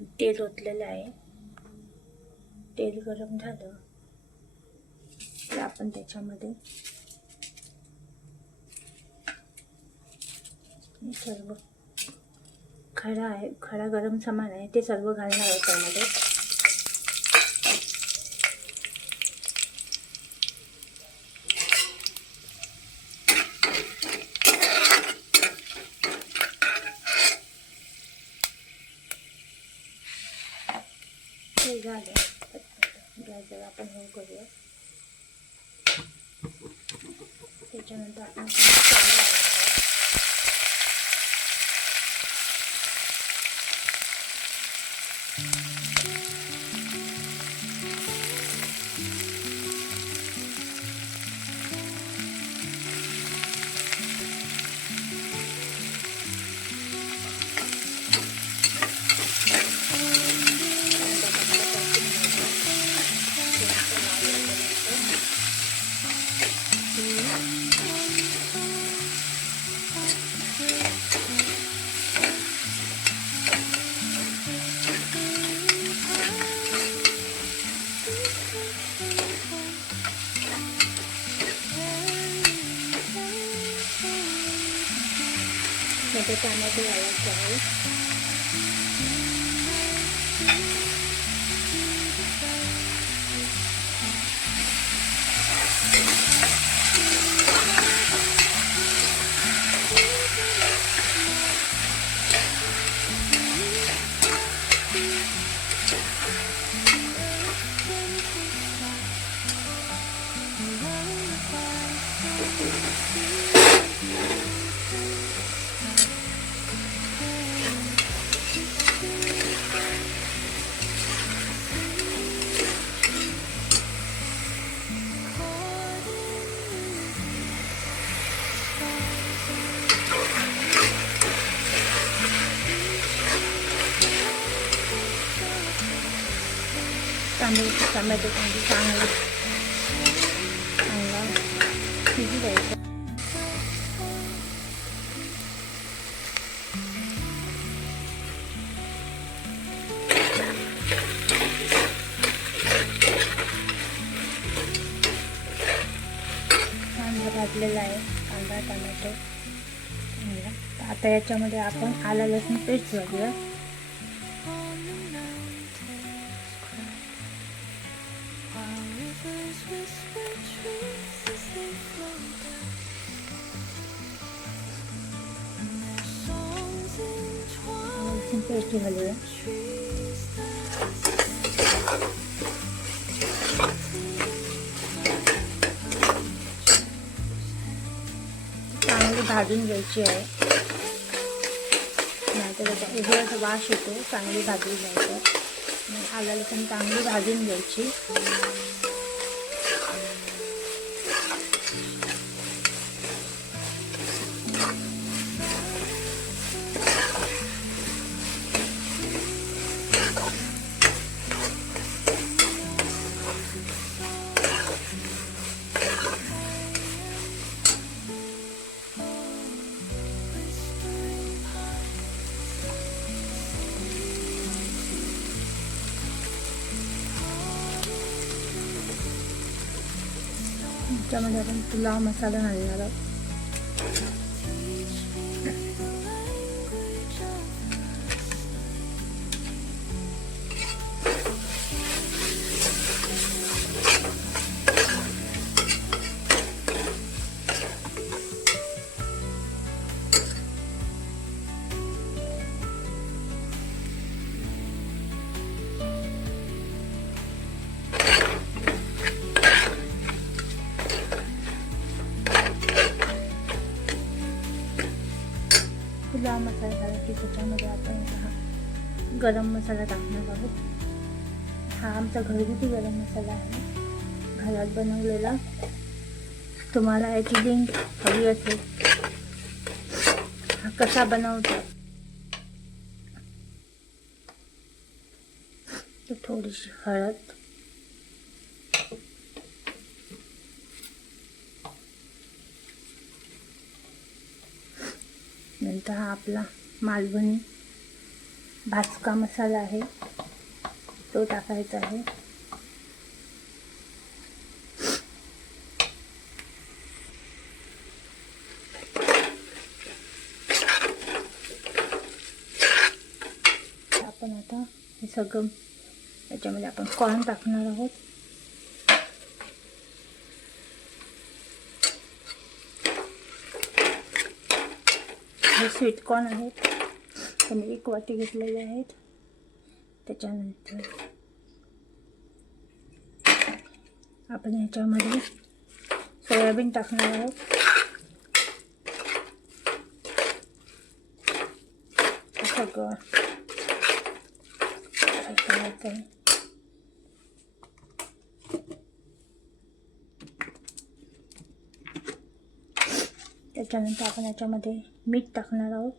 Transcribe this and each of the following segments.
तेल ओतलेलं आहे. तेल गरम झालं तर आपण त्याच्यामध्ये सर्व खडा गरम सामान आहे ते सर्व घालणार आहे त्यामध्ये. हे झालं. गॅसवर आपण हे करूया. त्याच्यानंतर आपण टमाटे घालायचे आहे. टमॅटो चांगला शिजू द्यायचं. कांदा भाजलेला आहे. कांदा टमॅटो आता याच्यामध्ये आपण आलं लसूण पेस्ट घालूया. पेस्ट घालूया. चांगली भाजून घ्यायची आहे, नाहीतर त्याचा उघड्याचा वास येतो. चांगली भाजून घ्यायचं. आलं लसूण चांगली भाजून घ्यायची. त्यामध्ये आपण पुलाव मसाला घालणार आहोत. पुलाव मसाला झाला की त्याच्यामध्ये आपण हा गरम मसाला टाकणार आहोत. हा आमचा घरगुती गरम मसाला आहे, घरात बनवलेला. तुम्हाला याची लिंक हवी असेल हा कसा बनवतात तर थोडीशी हळद, नंतर हा आपला मालवणी भाजका मसाला आहे तो टाकायचा आहे. आपण आता हे सगळं याच्यामध्ये आपण कॉर्न टाकणार आहोत. हे स्वीट कॉर्न आहेत, तर मी 1 वाटी घेतलेले आहेत. त्याच्यानंतर आपण ह्याच्यामध्ये सोयाबीन टाकणार आहोत. सगळं करायचं आहे. त्याच्यानंतर आपण याच्यामध्ये मीठ टाकणार आहोत.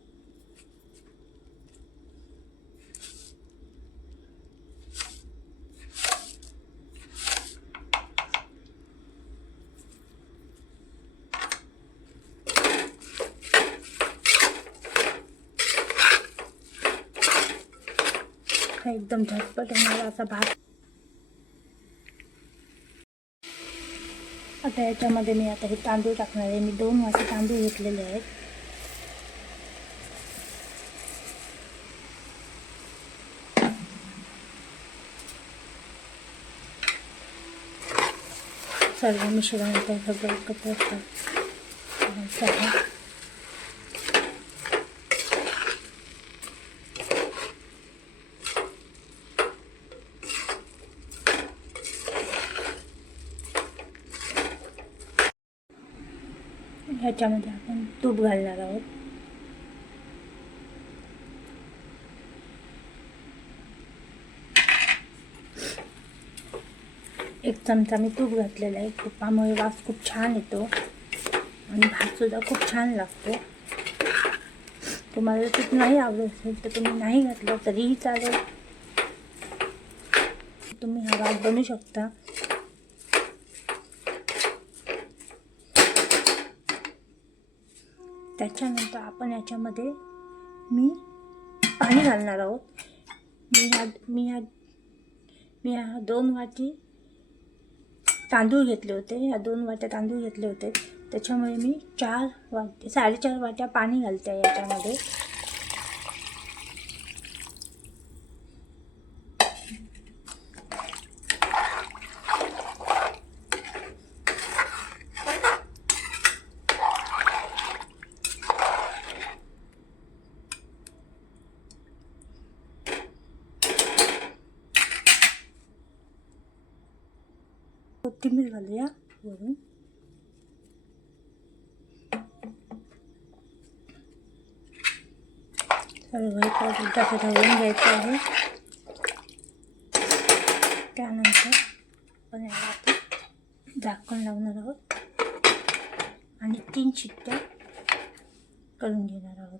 एकदम झटपट होणारा असा भात. आता याच्यामध्ये मी आता हे तांदूळ टाकणार आहे. मी 2 वाटी तांदूळ घेतलेले आहेत. सर्व मिश्रण सगळं एकत्र करायचं आहे. ह्याच्यामध्ये आपण तूप घालणार आहोत. एक चमचा मी तूप घातलेला आहे. तुपामुळे वास खूप छान येतो आणि भातसुद्धा खूप छान लागतो. तुम्हाला तूप नाही आवडत असेल तर तुम्ही नाही घातलं तरीही चालेल. तुम्ही हा भात बनवू शकता. त्याच्यानंतर आपण याच्यामध्ये मी पाणी घालणार आहोत. मी ह्या 2 वाटी तांदूळ घेतले होते. ह्या 2 वाट्या तांदूळ घेतले होते, त्याच्यामुळे मी 4 वाट्या पाणी घालते आहे याच्यामध्ये. कोथिंबीर घालूया वरून. सर्व एकदा ढवळून घ्यायचं आहे. त्यानंतर आपण याला झाकण लावणार आहोत आणि 3 शिट्ट्या करून घेणार आहोत.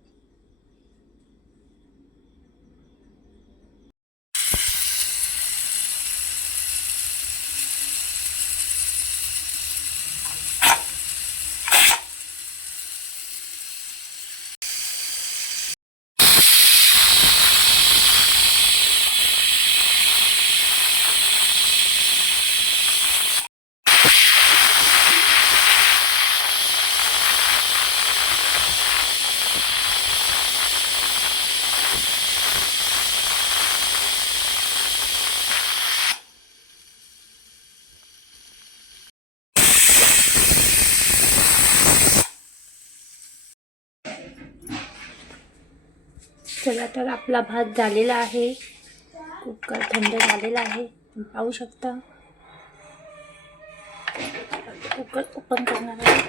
चला तर आपला भात झालेला आहे. कुकर थंड झालेला आहे, पाहू शकता. कुकर ओपन करणार आहे.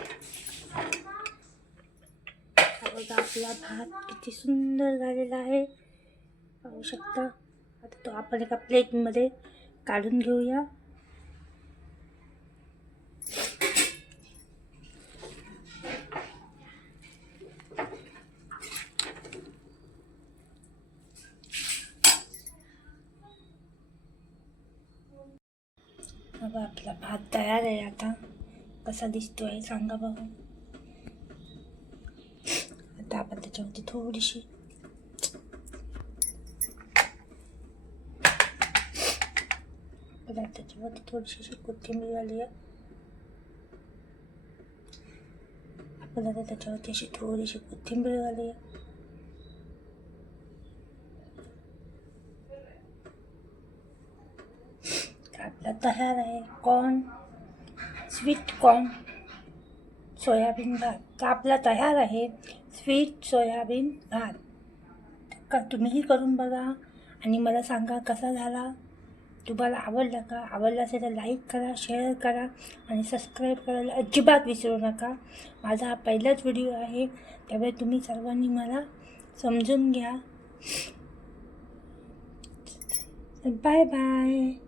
बघा आपला भात किती सुंदर झालेला आहे, पाहू शकता. आता तो आपण एका प्लेटमध्ये काढून घेऊया. बघा आपला भात तयार आहे. आता कसा दिसतोय सांगा बघू. आता आपण त्याच्यावरती थोडीशी आपल्याला त्याच्यावरती थोडीशी कोथिंबीर आली आहे. आपल्याला त्याच्यावरती अशी थोडीशी कोथिंबीर आली आहे. आपला तयार आहे कॉर्न, स्वीट कॉर्न सोयाबीन भात. तर आपला तयार आहे स्वीट सोयाबीन भात. का तुम्हीही करून बघा आणि मला सांगा कसा झाला. तुम्हाला आवडला का? आवडला असेल तर लाईक करा, शेअर करा आणि सबस्क्राईब करायला अजिबात विसरू नका. माझा हा पहिलाच व्हिडिओ आहे, त्यामुळे तुम्ही सर्वांनी मला समजून घ्या. Bye bye.